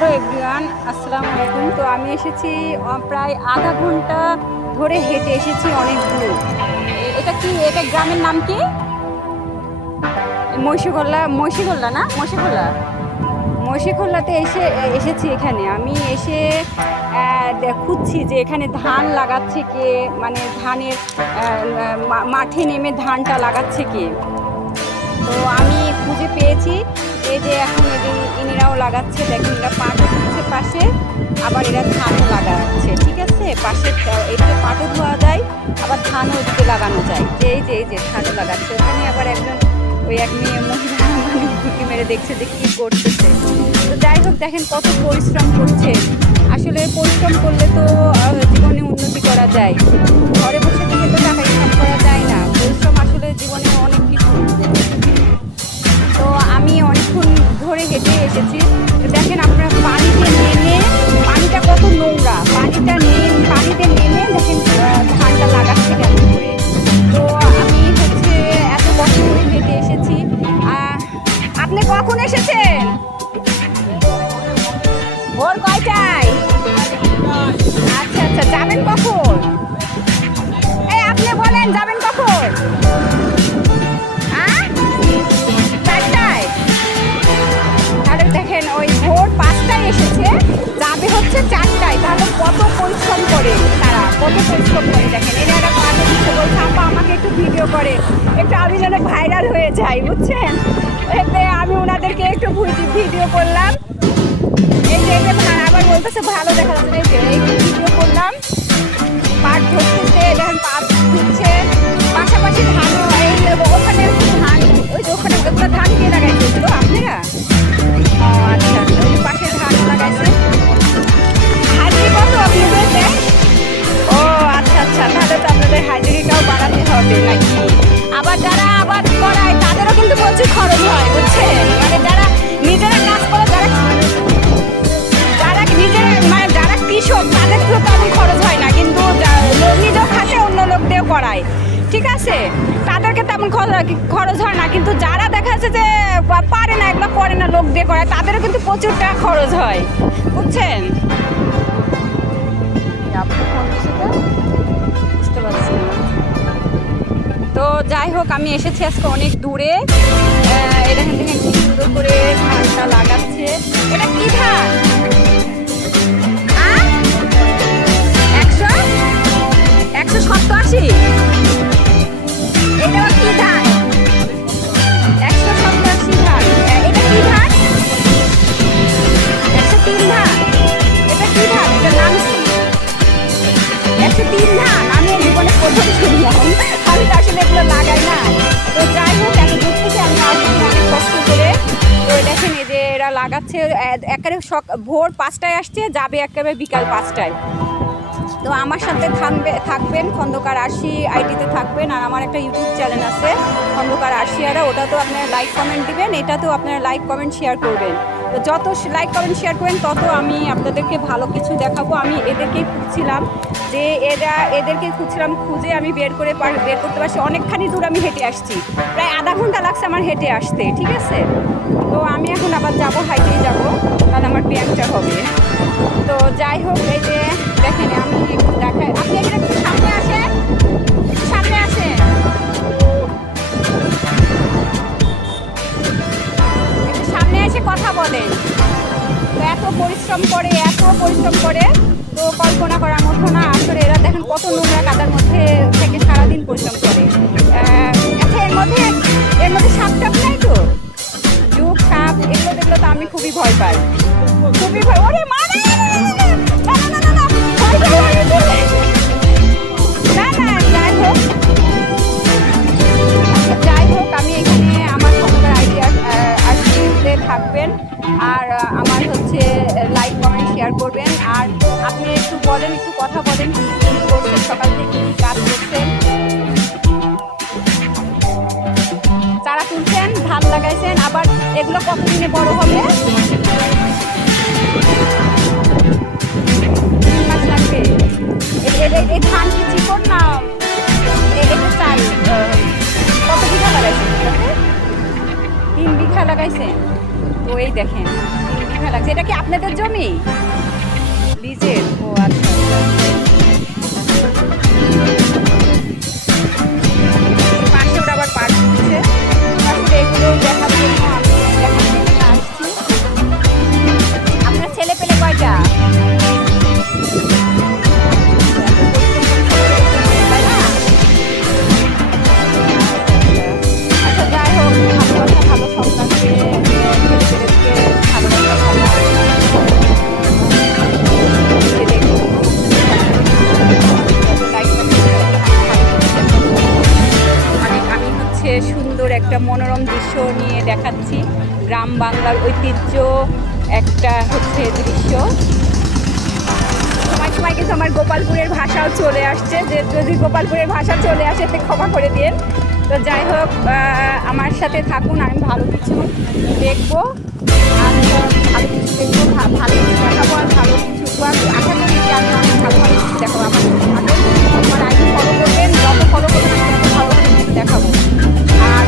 Hello everyone, আসসালামু আলাইকুম। তো আমি এসেছি প্রায় আধা ঘণ্টা ধরে হেঁটে এসেছি অনেক দূর। এটা কি, এটা গ্রামের নাম কি? মহিষিগোল্লা মহিষিগোল্লা না? মহিষিগোল্লা? মহিষিগোল্লাতে এসে এসেছি এখানে। আমি এসে খুঁজছি যে এখানে ধান লাগাচ্ছে কে মানে ধানের মাঠে নেমে ধানটা লাগাচ্ছে কে। তো আমি খুঁজে পেয়েছি। এই যে এখন ইনিরাও লাগাচ্ছে, দেখেন এরা পাটও দিচ্ছে পাশে, আবার এরা ধানও লাগাচ্ছে, ঠিক আছে? পাশে এদিকে পাটও ধোয়া যায়, আবার ধানও ওদিকে লাগানো যায়। যে এই যে এই যে ধানও লাগাচ্ছে। ওখানে আবার একজন ওই এক মেয়ে মহিলা ঘুটি মেরে দেখছে যে কী করতেছে। তো যাই হোক, দেখেন কত পরিশ্রম করছে। আসলে পরিশ্রম করলে তো জীবনে উন্নতি করা যায়। দেখেন আপনারা পানিতে নেমে, পানিটা কত নোংরা। পানিটা নেমে, পানিতে নেমে দেখেন ধানটা লাগাচ্ছে কেমন করে। তো আমি হচ্ছে এত করে হেঁটে এসেছি। আপনি কখন এসেছেন? ভোর কয়টায়? আচ্ছা আচ্ছা যাবেন কখন? এই আপনি বলেন, যাবেন কখন? কত পরিশ্রম করে তারা, কত পরিশ্রম করে দেখেন। এরা একটা পাঠে দিতে বলছে, আপা, আমাকে একটু ভিডিও করে। একটু আমি যেন ভাইরাল হয়ে যাই বুঝছেন? এতে আমি ওনাদেরকে একটু ভিডিও করলাম। এই যে আবার বলতেছে, ভালো দেখা যাচ্ছে প্রচুর হয়, বুঝছেন? মানে যারা নিজেরা কাজ করে, যারা যারা নিজেরা মানে যারা কৃষক, তাদের তো তেমন খরচ হয় না, কিন্তু নিজেও খাটে, অন্য লোক দিয়েও করায়। ঠিক আছে? তাদেরকে তেমন খর- খরচ হয় না, কিন্তু যারা দেখা যাচ্ছে যে পারে না এগুলো করে না লোক দিয়ে করায়, তাদেরও কিন্তু প্রচুর টাকা খরচ হয়, বুঝছেন? যাই হোক, আমি এসেছি আজকে অনেক দূরে। এখান থেকে সুন্দর করে ধানটা লাগাচ্ছে। এটা কি ধান? লাগাচ্ছে একেবারে সক ভোর পাঁচটায় আসছে, যাবে একেবারে বিকাল পাঁচটায়। তো আমার সাথে থাকবে থাকবেন খন্দকার আশি আইটিতে থাকবেন, আর আমার একটা ইউটিউব চ্যানেল আছে খন্দকার আশিয়ারা ওটা তো আপনারা লাইক কমেন্ট দিবেন এটা তো আপনারা লাইক কমেন্ট শেয়ার করবেন। যত লাইক কমেন্ট শেয়ার করেন, তত আমি আপনাদেরকে ভালো কিছু দেখাবো। আমি এদেরকেই খুঁজছিলাম যে এরা এদেরকে খুঁজছিলাম, খুঁজে আমি বের করে বের করতে পারছি। অনেকখানি দূর আমি হেঁটে আসছি। প্রায় আধা ঘণ্টা লাগছে আমার হেঁটে আসতে, ঠিক আছে? তো আমি এখন আবার যাব হাইটেই যাব। তাহলে আমার ব্যায়ামটা হবে। তো যাই হোক, এই যে দেখেন, আমি দেখাই আপনি এখানে কথা বলেন তো এত পরিশ্রম করে এত পরিশ্রম করে তো কল্পনা করার মতো না আসলে এরা দেখেন কত নোংরা কাদার মধ্যে থেকে সারাদিন পরিশ্রম করে আচ্ছা এর মধ্যে এর মধ্যে সাপ টাপ নাই তো যুগ সাপ এগুলো দেখলে তো আমি খুবই ভয় পাই খুবই ভয় ওরে মা না, না, না, না, না, না, না, না, এগুলো কতদিনে বড় হবে? ধান না কত বিঘা তিন লাগাইছেন এই দেখেন লাগছে এটা কি আপনাদের জমি? লিজের। ও আচ্ছা। একটা মনোরম দৃশ্য নিয়ে দেখাচ্ছি। গ্রাম বাংলার ঐতিহ্য একটা হচ্ছে দৃশ্য। সময় সময় কিন্তু আমার গোপালপুরের ভাষাও চলে আসছে। যে যদি গোপালপুরের ভাষা চলে আসে, তো ক্ষমা করে দিয়ে তো যাই হোক আমার সাথে থাকুন, আমি ভালো কিছু দেখব। আমি ভালো কিছু দেখব ভালো কিছু দেখাবো, আর ভালো কিছু আশা করি যে আমি অনেক দেখাবো আমার আমার আগে ফলো ভালো ভালো কিছু দেখাবো। আর